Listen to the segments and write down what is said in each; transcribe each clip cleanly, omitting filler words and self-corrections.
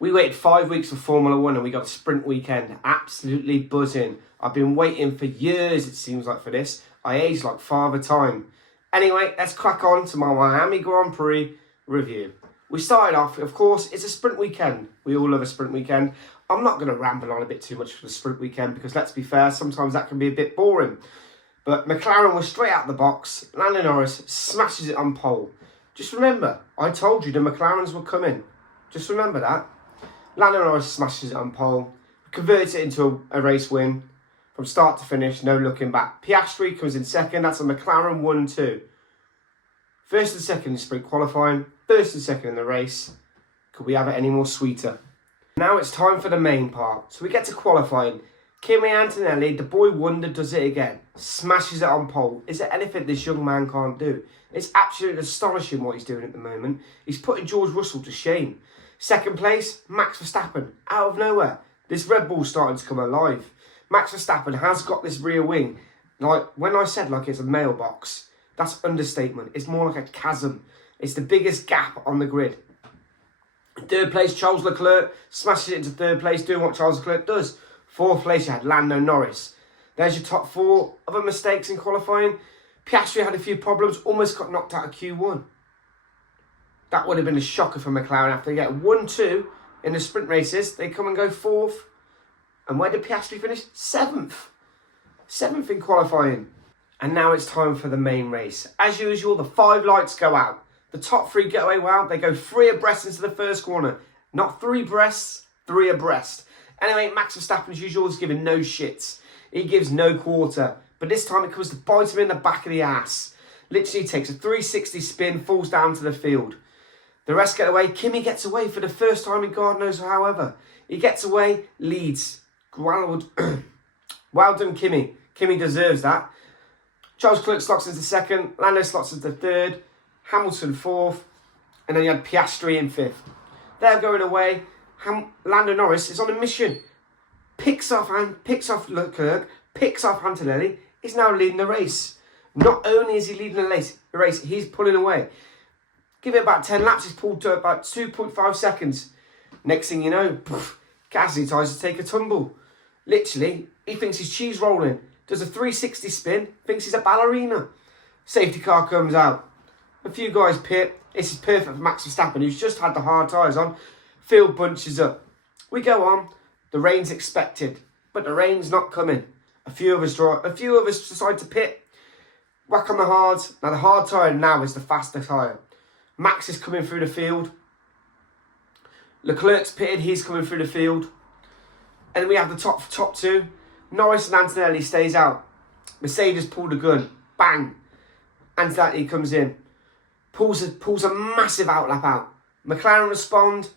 We waited 5 weeks for Formula One and we got a sprint weekend. Absolutely buzzing. I've been waiting for years, it seems like, for this. I aged like Father Time. Anyway, let's crack on to my Miami Grand Prix review. We started off, of course, it's a sprint weekend. We all love a sprint weekend. I'm not going to ramble on a bit too much for the sprint weekend because, let's be fair, sometimes that can be a bit boring. But McLaren was straight out the box. Lando Norris smashes it on pole. Just remember, I told you the McLarens were coming. Just remember that. Lando Norris smashes it on pole, converts it into a race win from start to finish, no looking back. Piastri comes in second, that's a McLaren 1 and 2. First and second in sprint qualifying, first and second in the race. Could we have it any more sweeter? Now it's time for the main part. So we get to qualifying. Kimi Antonelli, the boy wonder, does it again. Smashes it on pole. Is there anything this young man can't do? It's absolutely astonishing what he's doing at the moment. He's putting George Russell to shame. Second place, Max Verstappen, out of nowhere. This Red Bull's starting to come alive. Max Verstappen has got this rear wing. Like, when I said like it's a mailbox, that's understatement. It's more like a chasm. It's the biggest gap on the grid. Third place, Charles Leclerc smashes it into third place, doing what Charles Leclerc does. Fourth place, you had Lando Norris. There's your top four. Other mistakes in qualifying. Piastri had a few problems, almost got knocked out of Q1. That would have been a shocker for McLaren after they get 1-2 in the sprint races. They come and go fourth. And where did Piastri finish? Seventh. Seventh in qualifying. And now it's time for the main race. As usual, the 5 lights go out. The top 3 get away well. They go 3 abreast into the first corner. Not 3 breasts, 3 abreast. Anyway, Max Verstappen, as usual, is giving no shits. He gives no quarter. But this time it comes to bite him in the back of the ass. Literally takes a 360 spin, falls down to the field. The rest get away. Kimi gets away for the first time in God knows however. He gets away, leads. Well done, Kimi. Kimi deserves that. Charles Leclerc slots into second. Lando slots into third. Hamilton fourth. And then you had Piastri in fifth. They're going away. Lando Norris is on a mission. Picks off Leclerc. Picks off Antonelli. He's now leading the race. Not only is he leading the race, he's pulling away. Give it about 10 laps, he's pulled to about 2.5 seconds. Next thing you know, Gasly tries to take a tumble. Literally, he thinks he's cheese rolling. Does a 360 spin, thinks he's a ballerina. Safety car comes out. A few guys pit. This is perfect for Max Verstappen, who's just had the hard tyres on. Field bunches up. We go on. The rain's expected, but the rain's not coming. A few of us decide to pit. Whack on the hards. Now the hard tyre now is the faster tyre. Max is coming through the field. Leclerc's pitted, he's coming through the field. And then we have the top 2. Norris and Antonelli stays out. Mercedes pulled a gun. Bang. Antonelli comes in. Pulls a massive outlap out. McLaren respond.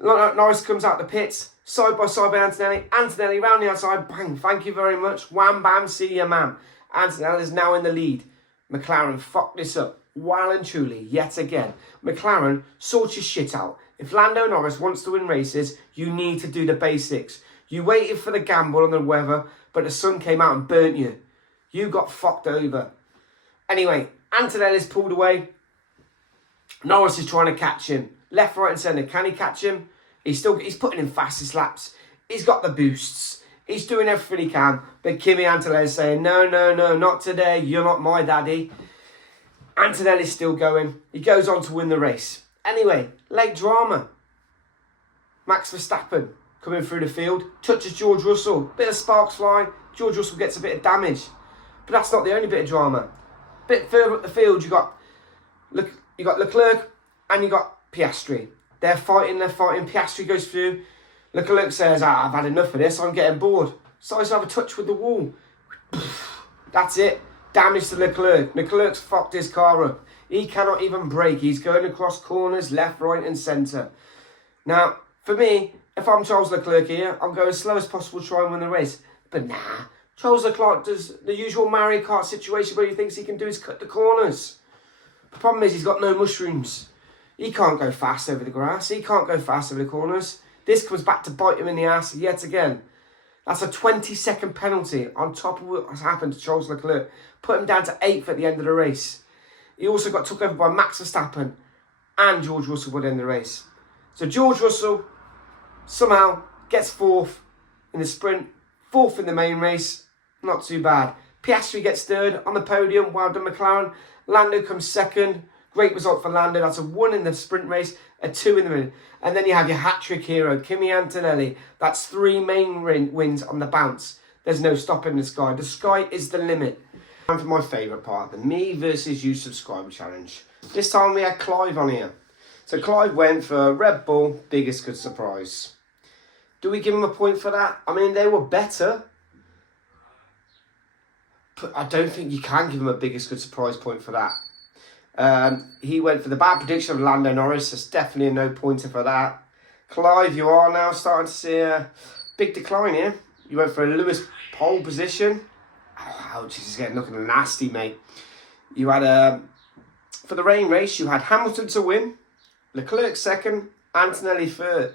Norris comes out the pits. Side by side by Antonelli. Antonelli round the outside. Bang. Thank you very much. Wham bam. See ya, man. Antonelli is now in the lead. McLaren fucked this up. Well and truly, yet again. McLaren, sort your shit out. If Lando Norris wants to win races, you need to do the basics. You waited for the gamble on the weather, but the sun came out and burnt you. You got fucked over. Anyway, Antonelli's pulled away. Norris is trying to catch him. Left, right and centre. Can he catch him? He's putting in fastest laps. He's got the boosts. He's doing everything he can. But Kimi Antonelli is saying, no, not today. You're not my daddy. Antonelli's still going. He goes on to win the race. Anyway, late drama. Max Verstappen coming through the field. Touches George Russell. Bit of sparks flying. George Russell gets a bit of damage. But that's not the only bit of drama. A bit further up the field, you got Leclerc and you got Piastri. They're fighting. Piastri goes through. Leclerc says, I've had enough of this. I'm getting bored. Starts to have a touch with the wall. That's it. Damage to Leclerc. Leclerc's fucked his car up. He cannot even brake. He's going across corners, left, right and centre. Now, for me, if I'm Charles Leclerc here, I'm going as slow as possible to try and win the race. But nah, Charles Leclerc does the usual Mario Kart situation where he thinks he can do is cut the corners. The problem is he's got no mushrooms. He can't go fast over the grass. He can't go fast over the corners. This comes back to bite him in the ass yet again. That's a 20-second penalty on top of what has happened to Charles Leclerc. Put him down to 8th at the end of the race. He also got took over by Max Verstappen and George Russell would end the race. So George Russell somehow gets fourth in the sprint, fourth in the main race. Not too bad. Piastri gets third on the podium. Well done, McLaren. Lando comes second. Great result for Lando. That's a 1 in the sprint race, a 2 in the minute. And then you have your hat-trick hero, Kimi Antonelli. That's 3 main wins on the bounce. There's no stopping the sky. The sky is the limit. And for my favourite part, the me versus you subscriber challenge. This time we had Clive on here. So Clive went for Red Bull, biggest good surprise. Do we give him a point for that? I mean, they were better. But I don't think you can give him a biggest good surprise point for that. He went for the bad prediction of Lando Norris. There's definitely a no pointer for that. Clive, you are now starting to see a big decline here. You went for a Lewis pole position. Oh, ouch, he's getting looking nasty, mate. You had for the rain race, you had Hamilton to win, Leclerc second, Antonelli third.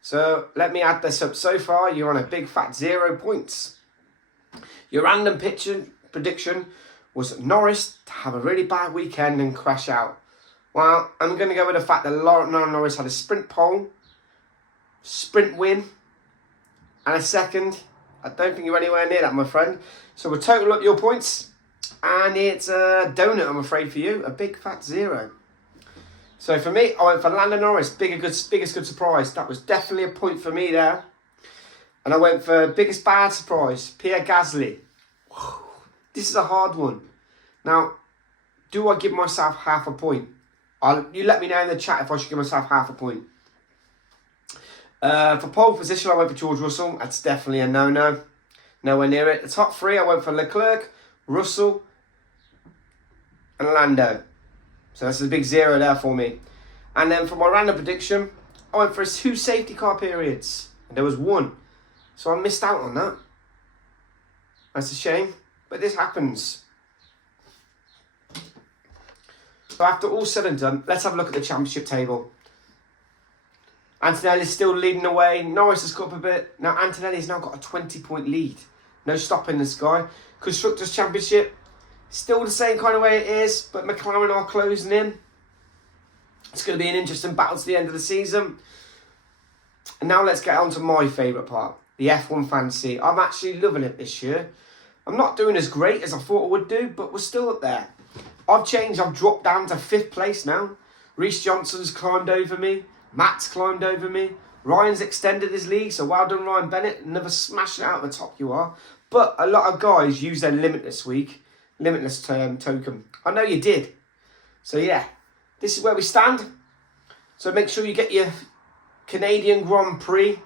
So let me add this up. So far, you're on a big fat 0 points. Your random prediction was Norris to have a really bad weekend and crash out. Well, I'm going to go with the fact that Norris had a sprint pole, sprint win, and a second. I don't think you're anywhere near that, my friend. So we'll total up your points, and it's a donut, I'm afraid, for you. A big fat 0. So for me, I went for Lando Norris, biggest good surprise. That was definitely a point for me there. And I went for biggest bad surprise, Pierre Gasly. This is a hard one. Now, do I give myself half a point? You let me know in the chat if I should give myself half a point. For pole position, I went for George Russell. That's definitely a no-no. Nowhere near it. The top 3, I went for Leclerc, Russell, and Lando. So that's a big 0 there for me. And then for my random prediction, I went for 2 safety car periods. And there was 1. So I missed out on that. That's a shame. But this happens. So after all said and done, let's have a look at the championship table. Antonelli's still leading the way. Norris has got up a bit. Now Antonelli's now got a 20-point lead. No stopping this guy. Constructors' Championship, still the same kind of way it is, but McLaren are closing in. It's going to be an interesting battle to the end of the season. And now let's get on to my favourite part, the F1 fantasy. I'm actually loving it this year. I'm not doing as great as I thought I would do, but we're still up there. I've dropped down to 5th place now. Reece Johnson's climbed over me. Matt's climbed over me. Ryan's extended his lead, so well done, Ryan Bennett. Never smashing it out of the top you are. But a lot of guys use their limitless token. I know you did. So yeah, this is where we stand. So make sure you get your Canadian Grand Prix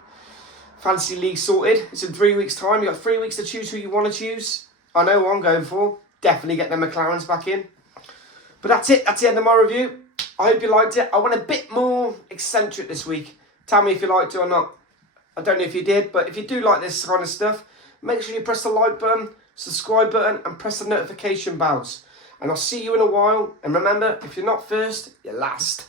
Fantasy League sorted. It's in 3 weeks' time. You've got 3 weeks to choose who you want to choose. I know what I'm going for. Definitely get the McLarens back in. But that's it. That's the end of my review. I hope you liked it. I went a bit more eccentric this week. Tell me if you liked it or not. I don't know if you did, but if you do like this kind of stuff, make sure you press the like button, subscribe button, and press the notification bells. And I'll see you in a while. And remember, if you're not first, you're last.